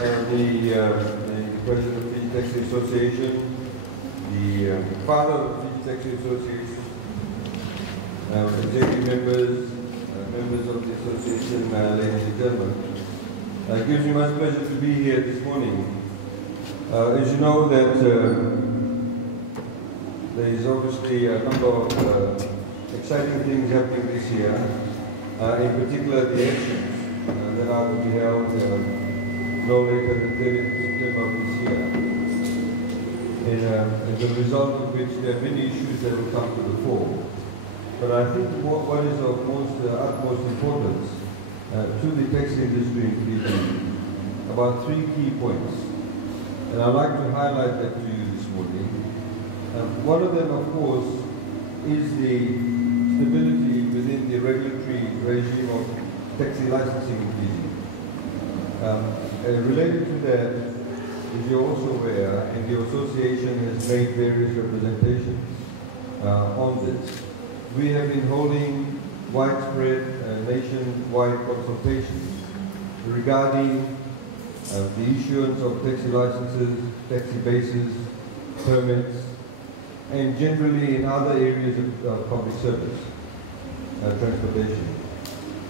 and the president of the Fiji Taxi Association, the father of the Fiji Taxi Association, executive members, members of the association, ladies and gentlemen. It gives me much pleasure to be here this morning. As you know that there is obviously a number of exciting things happening this year, in particular the elections that are to be held no later than 30th of September of this year. As a result of which there are many issues that will come to the fore. But I think what is of utmost importance to the taxi industry in Fiji, about three key points. And I'd like to highlight that to you this morning. One of them, of course, is the stability within the regulatory regime of taxi licensing in Fiji. Related to that, as you're also aware, and the association has made various representations on this. We have been holding widespread nationwide consultations regarding the issuance of taxi licenses, taxi bases, permits, and generally in other areas of public service, transportation.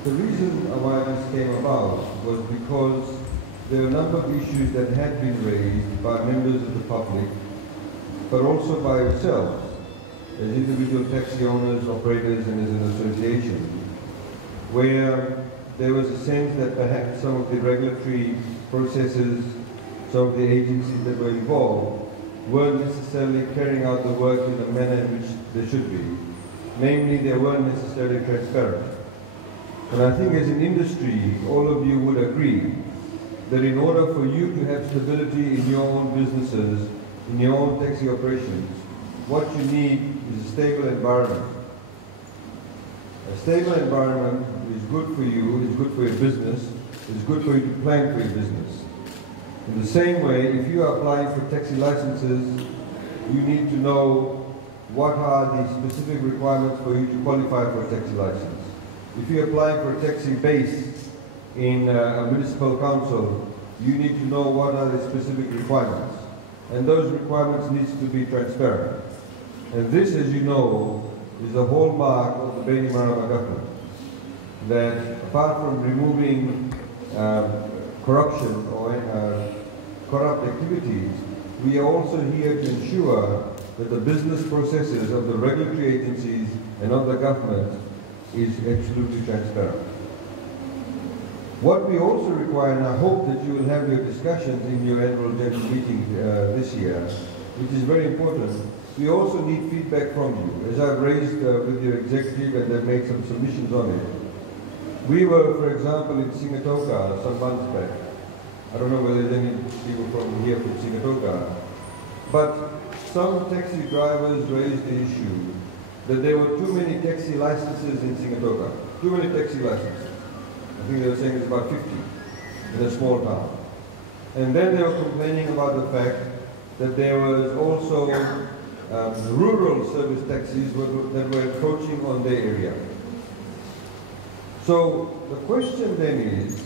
The reason why this came about was because there are a number of issues that had been raised by members of the public, but also by ourselves, as individual taxi owners, operators, and as an association, where there was a sense that perhaps some of the regulatory processes, some of the agencies that were involved, weren't necessarily carrying out the work in the manner in which they should be. Namely, they weren't necessarily transparent. And I think as an industry, all of you would agree that in order for you to have stability in your own businesses, in your own taxi operations, what you need is a stable environment. A stable environment is good for you, is good for your business, is good for you to plan for your business. In the same way, if you are applying for taxi licenses, you need to know what are the specific requirements for you to qualify for a taxi license. If you're applying for a taxi base in a municipal council, you need to know what are the specific requirements. And those requirements need to be transparent. And this, as you know, is a hallmark of the Bainimarama government. That apart from removing corruption or corrupt activities, we are also here to ensure that the business processes of the regulatory agencies and of the government is absolutely transparent. What we also require, and I hope that you will have your discussions in your annual general meeting this year, which is very important, we also need feedback from you. As I've raised with your executive and they've made some submissions on it. We were, for example, in Sigatoka some months back. I don't know whether there's any people from here from Sigatoka, but some taxi drivers raised the issue that there were too many taxi licenses in Sigatoka. Too many taxi licenses. I think they were saying it's about 50 in a small town. And then they were complaining about the fact that there was also rural service taxis that were encroaching on their area. So the question then is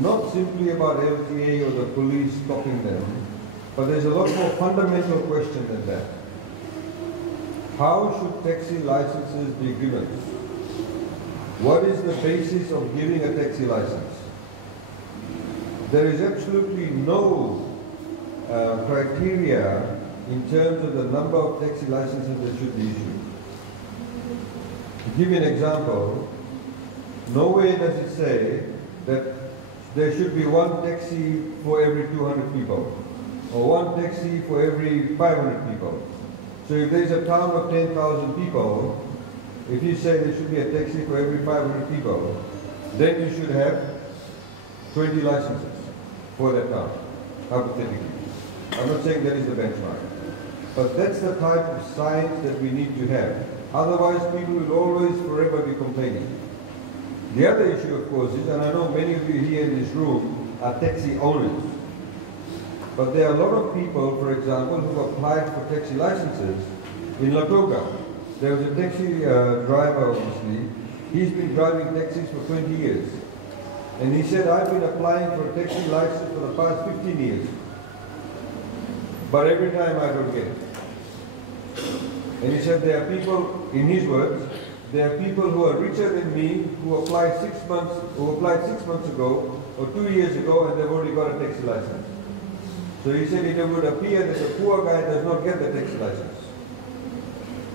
not simply about LTA or the police stopping them, but there's a lot more fundamental question than that. How should taxi licenses be given? What is the basis of giving a taxi license? There is absolutely no criteria in terms of the number of taxi licenses that should be issued. To give you an example, nowhere does it say that there should be one taxi for every 200 people, or one taxi for every 500 people. So if there's a town of 10,000 people, if you say there should be a taxi for every 500 people, then you should have 20 licenses for that town, hypothetically. I'm not saying that is the benchmark. But that's the type of science that we need to have. Otherwise, people will always forever be complaining. The other issue, of course, is, and I know many of you here in this room are taxi owners, but there are a lot of people, for example, who applied for taxi licenses in Lautoka. There was a taxi driver, obviously. He's been driving taxis for 20 years. And he said, I've been applying for a taxi license for the past 15 years. But every time I don't get it. And he said, there are people, in his words, there are people who are richer than me who applied 6 months ago or 2 years ago, and they've already got a taxi license. So he said it would appear that the poor guy does not get the taxi license.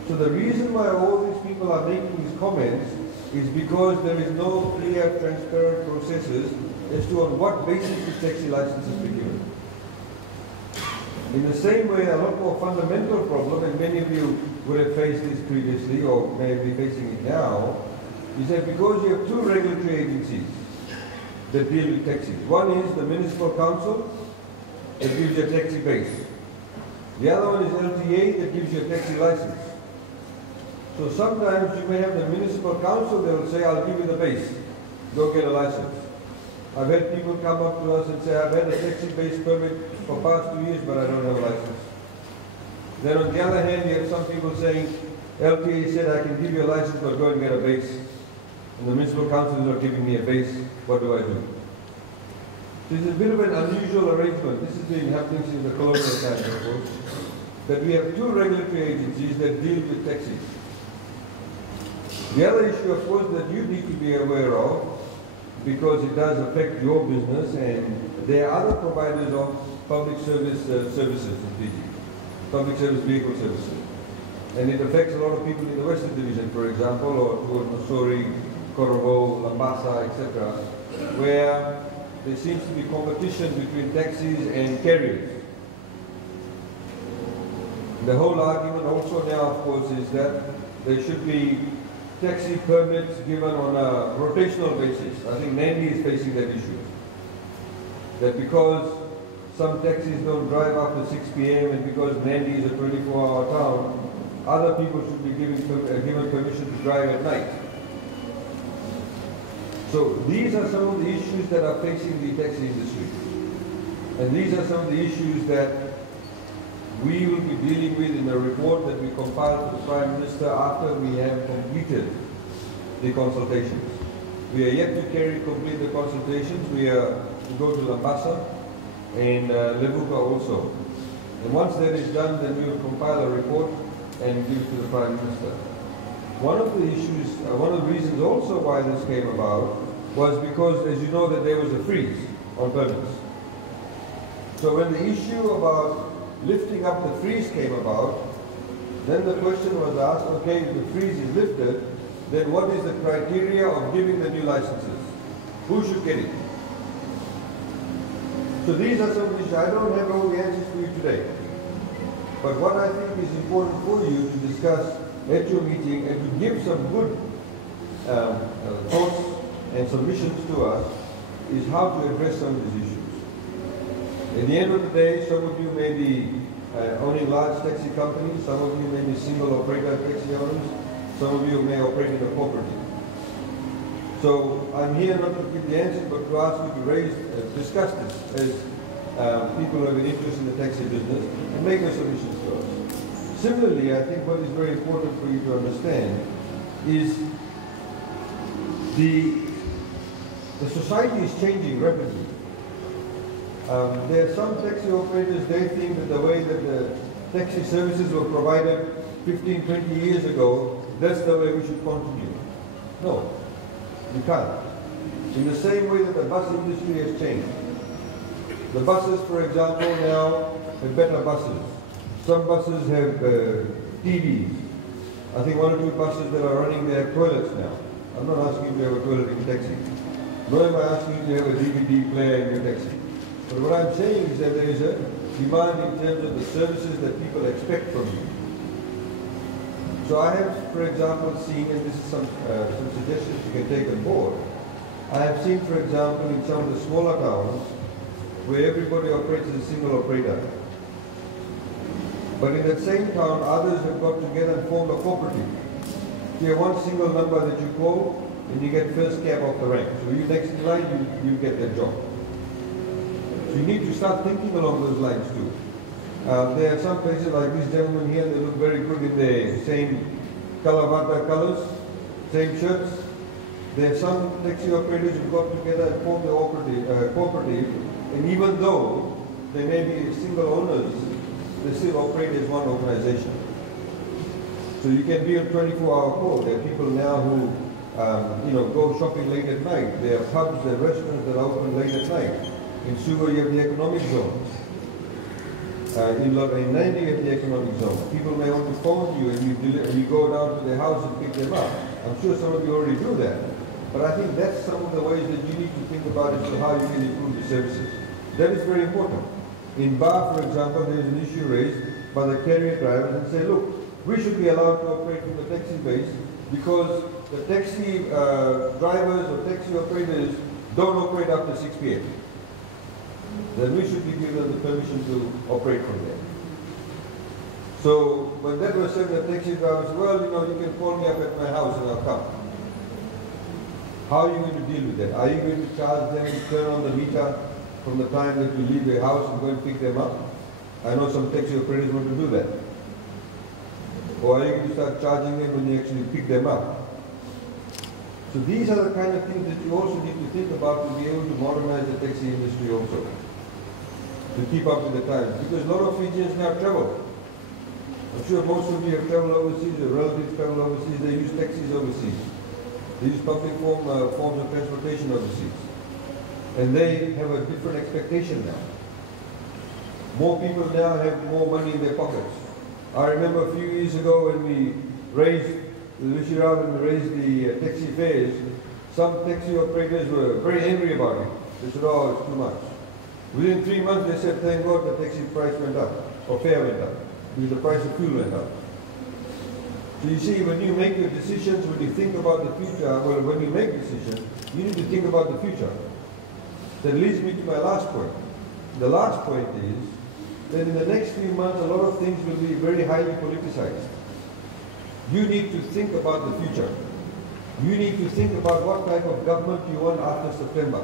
So the reason why all these people are making these comments is because there is no clear, transparent processes as to on what basis this taxi license is given. In the same way, a lot more fundamental problem, and many of you would have faced this previously or may be facing it now, is that because you have two regulatory agencies that deal with taxis. One is the Municipal Council that gives you a taxi base. The other one is LTA that gives you a taxi license. So sometimes you may have the Municipal Council, they will say, I'll give you the base, go get a license. I've had people come up to us and say, I've had a taxi base permit for past 2 years, but I don't have a license. Then on the other hand, you have some people saying, LTA said I can give you a license, but go and get a base. And the Municipal Council is not giving me a base, what do I do? This is a bit of an unusual arrangement. This has been happening since the colonial times, of course. That we have two regulatory agencies that deal with taxis. The other issue, of course, that you need to be aware of, because it does affect your business, and there are other providers of public service services in Fiji, public service vehicle services. And it affects a lot of people in the Western Division, for example, or towards Mussoorie, Corovo, Lambasa, etc., where there seems to be competition between taxis and carriers. The whole argument also now, of course, is that there should be taxi permits given on a rotational basis. I think Nandi is facing that issue. That because some taxis don't drive after 6 p.m. and because Nandi is a 24-hour town, other people should be given permission to drive at night. So these are some of the issues that are facing the taxi industry. And these are some of the issues that we will be dealing with in a report that we compile to the Prime Minister after we have completed the consultations. We are yet to complete the consultations. We are to go to Lambasa and Levuka also. And once that is done, then we will compile a report and give it to the Prime Minister. One of the issues, one of the reasons also why this came about was because, as you know, that there was a freeze on permits. So when the issue about lifting up the freeze came about, then the question was asked, okay, if the freeze is lifted, then what is the criteria of giving the new licenses? Who should get it? So these are some issues. I don't have all the answers for you today. But what I think is important for you to discuss at your meeting and to give some good thoughts and submissions to us is how to address some of these issues. At the end of the day, some of you may be owning large taxi companies, some of you may be single operator taxi owners, some of you may operate in a cooperative. So I'm here not to give the answer, but to ask you to discuss this as people who have an interest in the taxi business and make your submissions to us. Similarly, I think what is very important for you to understand is the society is changing rapidly. There are some taxi operators, they think that the way that the taxi services were provided 15, 20 years ago, that's the way we should continue. No, you can't. In the same way that the bus industry has changed. The buses, for example, now have better buses. Some buses have TVs. I think 1 or 2 buses that are running, they have toilets now. I'm not asking you to have a toilet in your taxi. Nor am I asking you to have a DVD player in your taxi. But what I'm saying is that there is a demand in terms of the services that people expect from you. So I have, for example, seen, and this is some suggestions you can take on board, I have seen, for example, in some of the smaller towns, where everybody operates as a single operator. But in that same town, others have got together and formed a cooperative. So you have one single number that you call, and you get first cab off the rank. So you next in line, you get that job. So you need to start thinking along those lines too. There are some places like this gentleman here, they look very good in their same Kalavata colors, same shirts. There are some taxi operators who got together and formed a cooperative, and even though they may be single owners, they still operate as one organization. So you can be on 24-hour call. There are people now who go shopping late at night. There are pubs, there are restaurants that are open late at night. In Suva, you have the economic zone. In Nandi, you have the economic zone. People may want to phone you and you go down to their house and pick them up. I'm sure some of you already do that. But I think that's some of the ways that you need to think about it, so how you can improve the services. That is very important. In Ba, for example, there is an issue raised by the carrier drivers and say, look, we should be allowed to operate from the taxi base because the taxi drivers or taxi operators don't operate after 6 p.m. Then we should be given the permission to operate from there. So when that was said, the taxi drivers, well, you can call me up at my house and I'll come. How are you going to deal with that? Are you going to charge them to turn on the meter from the time that you leave your house and go and pick them up? I know some taxi operators want to do that. Or are you going to start charging them when you actually pick them up? So these are the kind of things that you also need to think about to be able to modernize the taxi industry also, to keep up with the times. Because a lot of Fijians now travel. I'm sure most of you have traveled overseas, your relatives travel overseas, they use taxis overseas. They use public forms of transportation overseas. And they have a different expectation now. More people now have more money in their pockets. I remember a few years ago when we raised the taxi fares, some taxi operators were very angry about it. They said, oh, it's too much. Within 3 months they said, thank God the taxi price went up, or fare went up, because the price of fuel went up. So you see, when you make your decisions, when you think about the future, well, when you make decisions, you need to think about the future. That leads me to my last point. The last point is that in the next few months, a lot of things will be very highly politicized. You need to think about the future. You need to think about what type of government you want after September.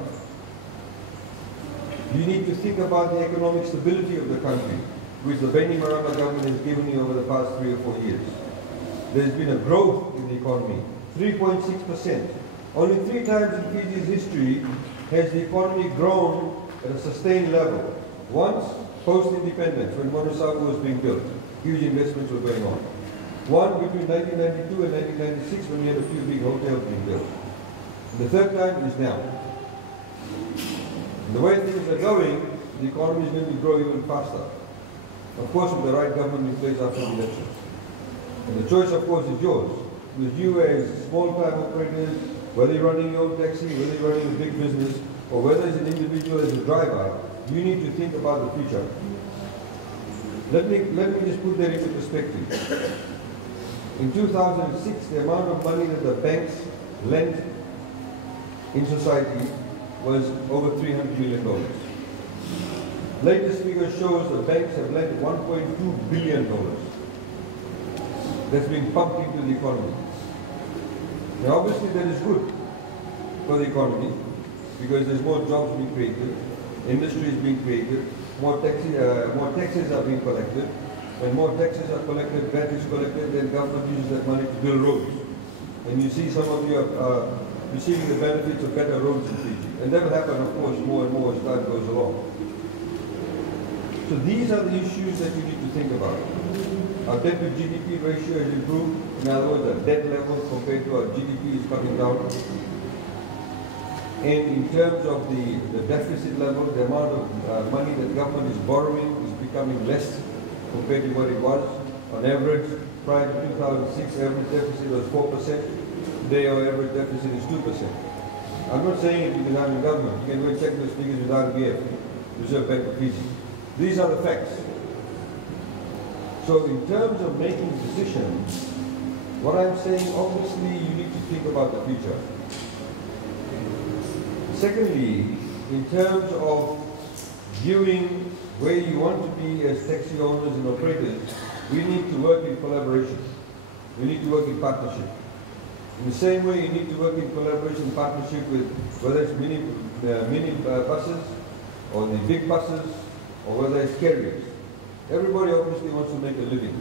You need to think about the economic stability of the country, which the Bainimarama government has given you over the past 3 or 4 years. There's been a growth in the economy, 3.6%. Only 3 times in Fiji's history has the economy grown at a sustained level. Once, post-independence, when Monosagu was being built, huge investments were going on. One between 1992 and 1996, when we had a few big hotels being built. And the third time is now. And the way things are going, the economy is going to grow even faster. Of course, with the right government in place after the election. And the choice, of course, is yours. With you as small-time operators, whether you're running your own taxi, whether you're running a big business, or whether as an individual, as a driver, you need to think about the future. Let me just put that into perspective. In 2006, the amount of money that the banks lent in society was over $300 million. Latest figure shows the banks have lent $1.2 billion. That's being pumped into the economy. Now obviously that is good for the economy because there's more jobs being created, industry is being created, more taxes are being collected. When more taxes are collected, VAT is collected, then government uses that money to build roads. And you see some of you are receiving the benefits of better roads in Fiji. And that will happen, of course, more and more as time goes along. So these are the issues that you need to think about. Our debt to GDP ratio has improved. In other words, our debt level compared to our GDP is coming down. And in terms of the deficit level, the amount of money that government is borrowing is becoming less compared to what it was. On average, prior to 2006, average deficit was 4%. Today, our average deficit is 2%. I'm not saying it because I'm in government. You can go and check those figures with RBF, Reserve Bank of Fiji. These are the facts. So in terms of making decisions, what I'm saying, obviously, you need to think about the future. Secondly, in terms of viewing where you want to be as taxi owners and operators, we need to work in collaboration. We need to work in partnership. In the same way, you need to work in collaboration and partnership with whether it's mini buses or the big buses or whether it's carriers. Everybody obviously wants to make a living.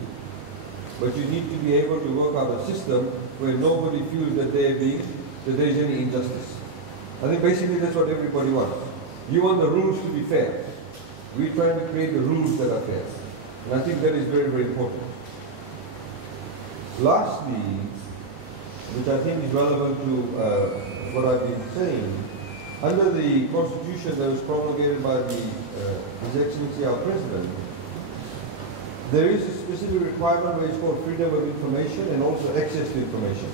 But you need to be able to work out a system where nobody feels that they're being that there is any injustice. I think basically that's what everybody wants. You want the rules to be fair. We're trying to create the rules that are fair. And I think that is very, very important. Lastly, which I think is relevant to what I've been saying, under the Constitution that was promulgated by His Excellency our President, there is a specific requirement where it's called freedom of information and also access to information,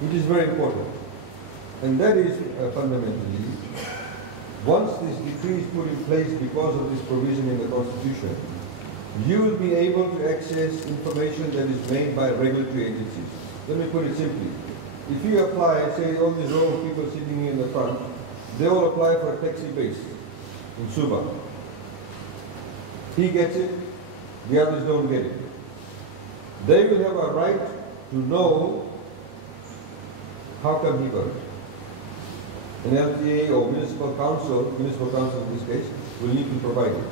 which is very important. And that is fundamentally, once this decree is put in place because of this provision in the Constitution, you will be able to access information that is made by regulatory agencies. Let me put it simply. If you apply, say all these row of people sitting here in the front, they all apply for a taxi base in Suba. He gets it, the others don't get it. They will have a right to know how come he got it. An LTA or municipal council in this case, will need to provide it.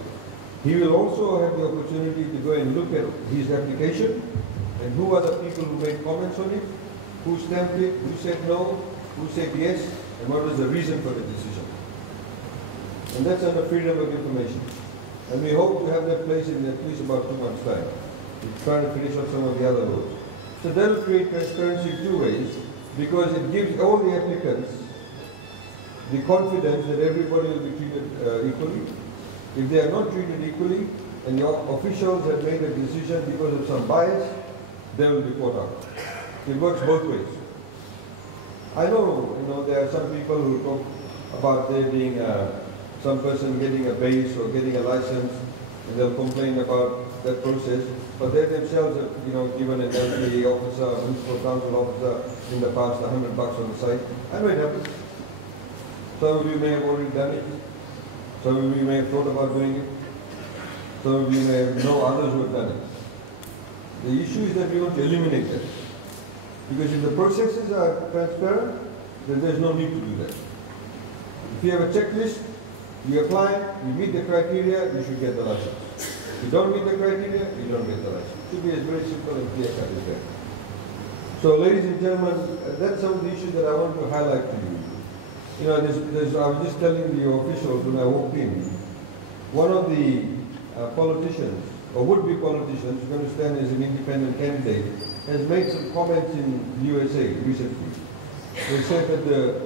He will also have the opportunity to go and look at his application and who are the people who made comments on it, who stamped it, who said no, who said yes, and what was the reason for the decision. And that's under freedom of information. And we hope to have that place in at least about 2 months' time. We're trying to finish off some of the other roads. So that will create transparency in 2 ways, because it gives all the applicants the confidence that everybody will be treated equally. If they are not treated equally, and the officials have made a decision because of some bias, they will be caught out. It works both ways. I know, there are some people who talk about there being some person getting a base or getting a license, and they'll complain about that process, but they themselves have, given an LTA officer, a municipal council officer in the past $100 on the site. I know it happens. Some of you may have already done it. Some of you may have thought about doing it. Some of you may know others who have done it. The issue is that we want to eliminate that. Because if the processes are transparent, then there's no need to do that. If you have a checklist, you apply, you meet the criteria, you should get the license. If you don't meet the criteria, you don't get the license. It should be as very simple and clear cut as that. So ladies and gentlemen, that's some of the issues that I want to highlight to you. I was just telling the officials when I walked in, one of the politicians, or would-be politicians, who's going to stand as an independent candidate, has made some comments in the USA recently. They said that the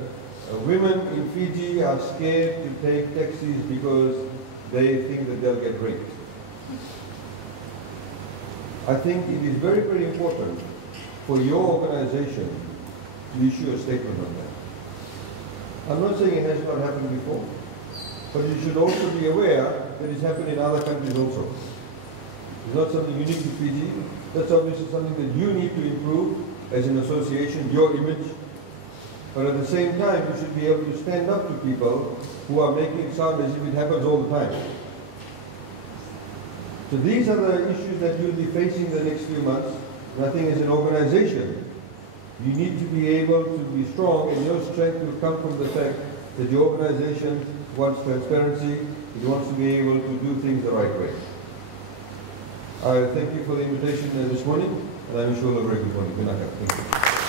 women in Fiji are scared to take taxis because they think that they'll get raped. I think it is very, very important for your organization to issue a statement on that. I'm not saying it has not happened before, but you should also be aware that it's happened in other countries also. It's not something unique to Fiji. That's obviously something that you need to improve as an association, your image. But at the same time, you should be able to stand up to people who are making it sound as if it happens all the time. So these are the issues that you'll be facing the next few months. And I think as an organization, you need to be able to be strong, and your strength will come from the fact that your organization wants transparency, it wants to be able to do things the right way. I thank you for the invitation this morning, and I wish you all a very good morning. Good night. Thank you.